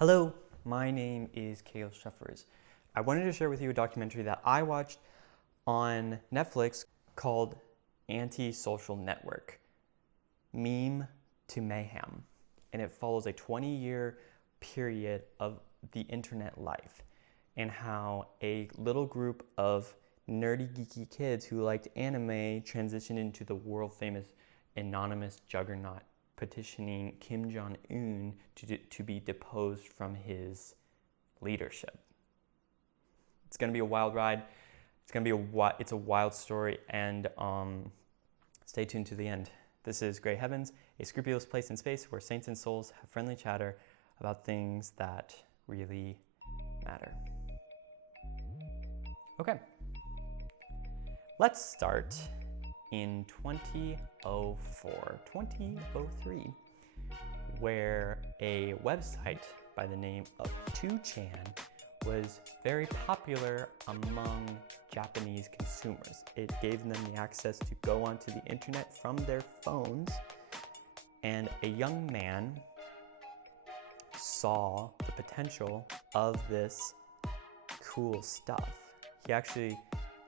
Hello, my name is Cael 𝙼𝙃𝚃𝚾𝙲. I wanted to share with you a documentary that I watched on Netflix called Anti-Social Network, Meme to Mayhem. And it follows a 20-year period of the internet life and how a little group of nerdy, geeky kids who liked anime transitioned into the world-famous anonymous juggernaut petitioning Kim Jong-un to be deposed from his leadership. It's going to be a wild ride. It's a wild story, and stay tuned to the end. This is 𝙼𝙃𝚃𝚾𝙲𝚃, a scrupulous place in space where saints and souls have friendly chatter about things that really matter. Okay, let's start in 2003, where a website by the name of 2chan was very popular among Japanese consumers. It gave them the access to go onto the internet from their phones, and a young man saw the potential of this cool stuff.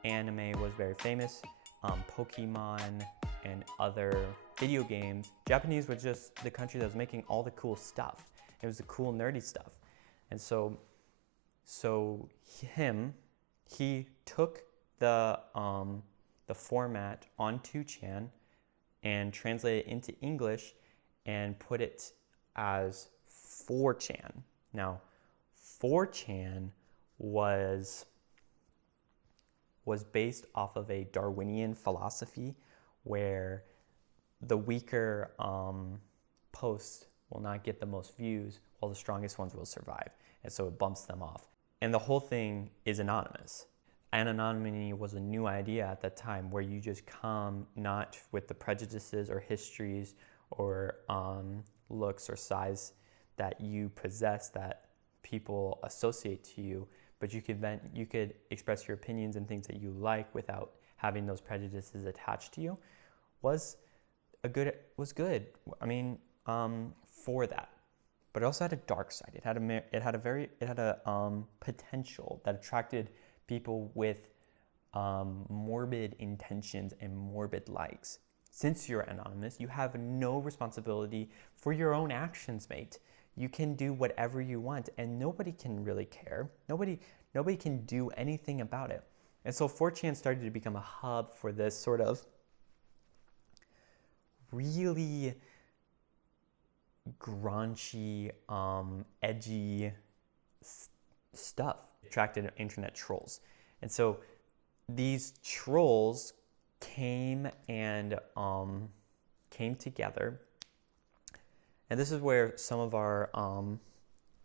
Anime was very famous. Pokemon and other video games. Japanese was just the country that was making all the cool stuff. It was the cool nerdy stuff. And so he took the format on 2chan and translated it into English and put it as 4chan. Now, 4chan was based off of a Darwinian philosophy where the weaker posts will not get the most views while the strongest ones will survive. And so it bumps them off. And the whole thing is anonymous. Anonymity was a new idea at that time, where you just come not with the prejudices or histories or looks or size that you possess that people associate to you, but you could express your opinions and things that you like without having those prejudices attached to you. Was good. I mean, for that, but it also had a dark side. It had a potential that attracted people with morbid intentions and morbid likes. Since you're anonymous, you have no responsibility for your own actions, mate. You can do whatever you want, and nobody can really care. Nobody can do anything about it. And so 4chan started to become a hub for this sort of really raunchy, edgy stuff. It attracted internet trolls. And so these trolls came together. And this is where some of our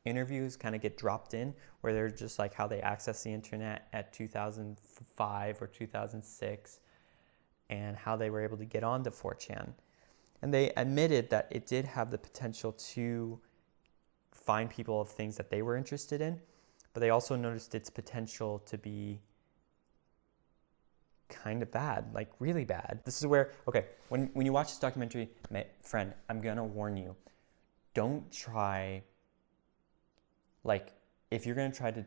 interviews kind of get dropped in, where they're just like how they access the internet at 2005 or 2006 and how they were able to get onto 4chan. And they admitted that it did have the potential to find people of things that they were interested in, but they also noticed its potential to be kind of bad, like really bad. This is where, okay, when you watch this documentary, friend, I'm gonna warn you, don't try, like, if you're gonna try to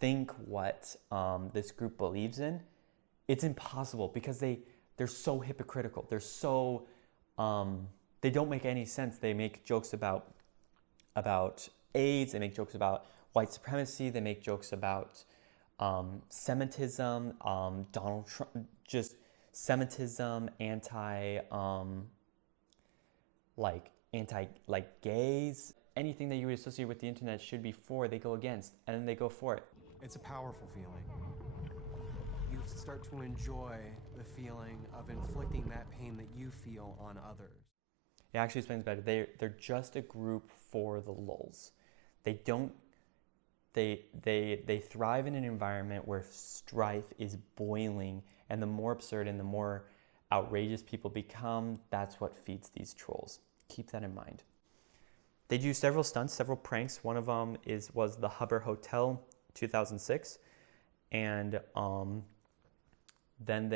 think what this group believes in, it's impossible, because they're so hypocritical. They're so, they don't make any sense. They make jokes about AIDS, they make jokes about white supremacy, they make jokes about Semitism, Donald Trump, just Semitism, anti gays. Anything that you would associate with the internet should be for, they go against, and then they go for it. It's a powerful feeling. You start to enjoy the feeling of inflicting that pain that you feel on others. It actually explains better. They're just a group for the lulz. They thrive in an environment where strife is boiling, and the more absurd and the more outrageous people become, that's what feeds these trolls. Keep that in mind. They do several stunts, several pranks. One of them was the Hubbard Hotel 2006, and then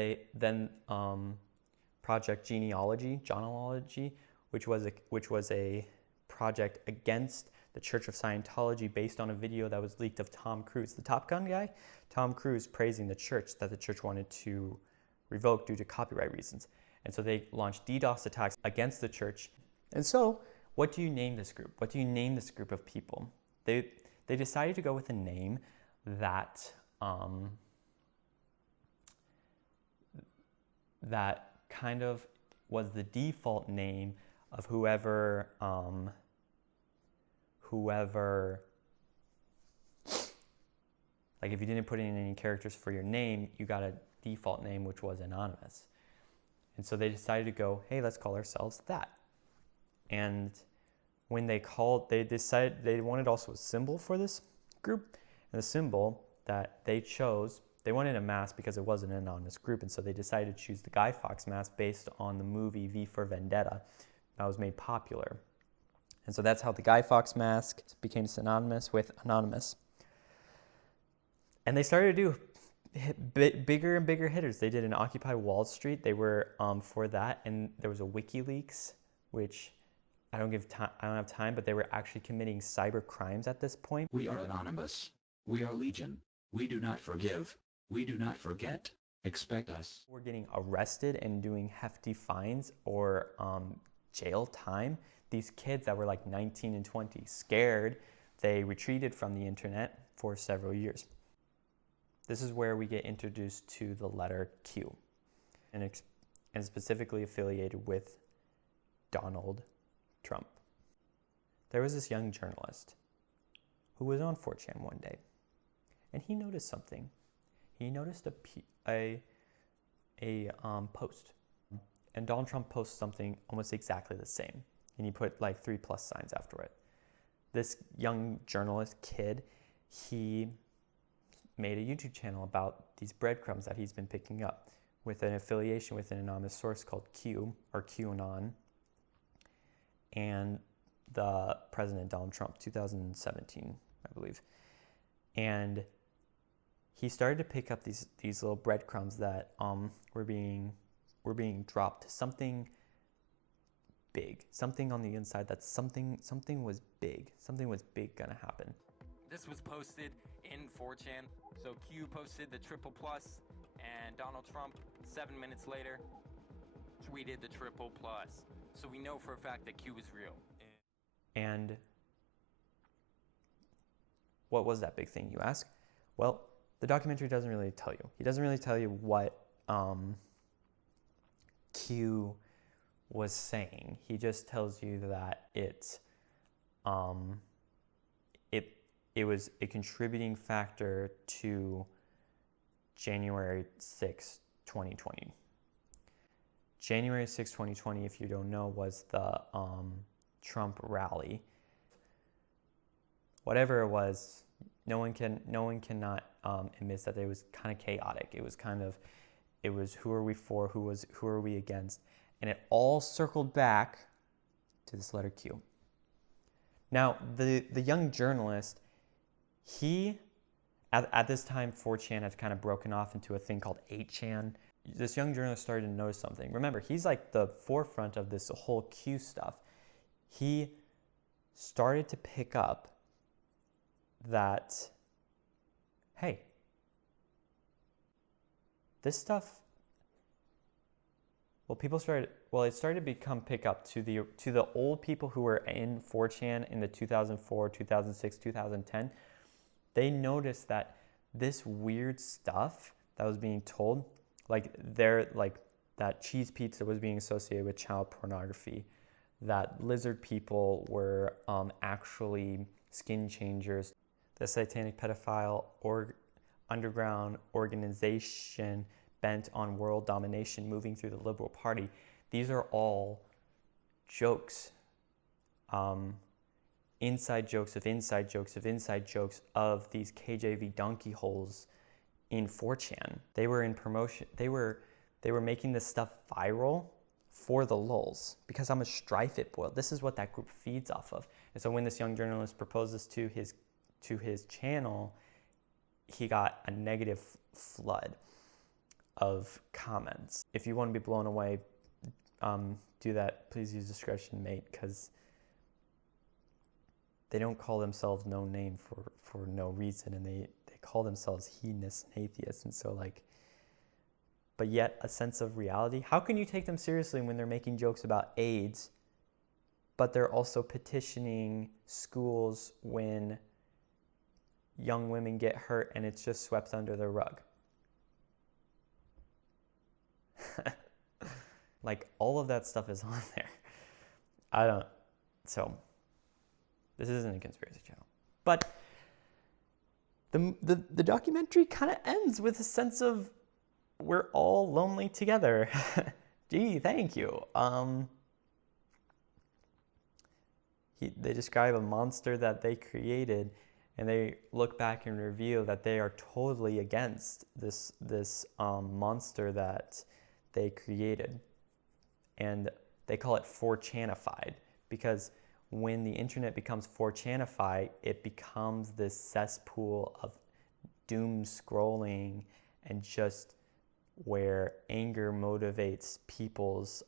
Project 𝙤𝙃𝚃𝚾𝚲𝚃, which was a project against the Church of Scientology based on a video that was leaked of Tom Cruise, the Top Gun guy. Tom Cruise praising the church that the church wanted to revoke due to copyright reasons. And so they launched DDoS attacks against the church. And so what do you name this group? What do you name this group of people? They decided to go with a name that that kind of was the default name of whoever like if you didn't put in any characters for your name, you got a default name which was anonymous. And so they decided to go, hey, let's call ourselves that. And when they decided they wanted also a symbol for this group. And the symbol that they chose, they wanted a mask because it was an anonymous group. And so they decided to choose the Guy Fawkes mask based on the movie V for Vendetta that was made popular. And so that's how the Guy Fawkes mask became synonymous with anonymous. And they started to do bigger and bigger hitters. They did an Occupy Wall Street. They were for that. And there was a WikiLeaks, which I don't have time, but they were actually committing cyber crimes at this point. We are anonymous. We are legion. We do not forgive. We do not forget. Expect us. We're getting arrested and doing hefty fines or jail time. These kids that were like 19 and 20, scared, they retreated from the internet for several years. This is where we get introduced to the letter Q, and specifically affiliated with Donald Trump. There was this young journalist who was on 4chan one day, and he noticed something. He noticed a post, and Donald Trump posts something almost exactly the same, and he put like 3+ signs after it. This young journalist kid, he made a YouTube channel about these breadcrumbs that he's been picking up with an affiliation with an anonymous source called Q, or QAnon, and the President Donald Trump, 2017, I believe. And he started to pick up these little breadcrumbs that were being dropped. Something big, something on the inside that something was big. Something was big gonna happen. This was posted in 4chan. So Q posted the triple plus, and Donald Trump 7 minutes later tweeted the triple plus. So we know for a fact that Q is real. And what was that big thing, you ask? Well, the documentary doesn't really tell you. He doesn't really tell you what Q was saying. He just tells you that it was a contributing factor to January 6, 2020. January 6, 2020, if you don't know, was the Trump rally. Whatever it was, no one cannot admit that it was kind of chaotic. It was who are we for, who are we against, and it all circled back to this letter Q. Now, the young journalist, he, at this time, 4chan had kind of broken off into a thing called 8chan. This young journalist started to notice something. Remember, he's like the forefront of this whole Q stuff. He started to pick up that, hey, this stuff, it started to become pick up to the old people who were in 4chan in the 2004, 2006, 2010. They noticed that this weird stuff that was being told, like that cheese pizza was being associated with child pornography, that lizard people were actually skin changers, the satanic pedophile underground organization bent on world domination moving through the Liberal Party. These are all jokes, inside jokes of inside jokes of inside jokes of these KJV donkey holes in 4chan. They were in promotion. They were making this stuff viral for the lulz, because I'm a strife it boil. This is what that group feeds off of. And so when this young journalist proposes to his channel, he got a negative flood of comments. If you want to be blown away, do that. Please use discretion, mate, because they don't call themselves no name for no reason, and they call themselves hedonists and atheists. And so like, but yet a sense of reality. How can you take them seriously when they're making jokes about AIDS, but they're also petitioning schools when young women get hurt and it's just swept under the rug? Like, all of that stuff is on there. So this isn't a conspiracy channel. But the documentary kind of ends with a sense of we're all lonely together. Gee, thank you. They describe a monster that they created, and they look back and reveal that they are totally against this monster that they created. And they call it 4chanified, because when the internet becomes 4chanified, it becomes this cesspool of doom scrolling and just where anger motivates people's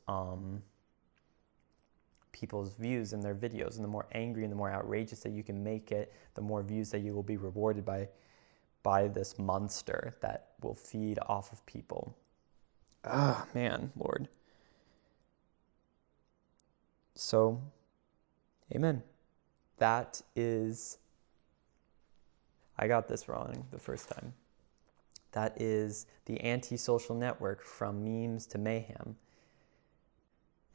views in their videos. And the more angry and the more outrageous that you can make it, the more views that you will be rewarded by this monster that will feed off of people. Ah, man, Lord. So, amen. That is, I got this wrong the first time. That is the anti-social network, from memes to mayhem.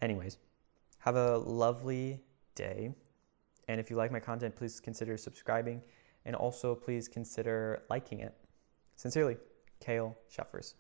Anyways, have a lovely day. And if you like my content, please consider subscribing. And also please consider liking it. Sincerely, 𝙼𝙃𝚃𝚾𝚲.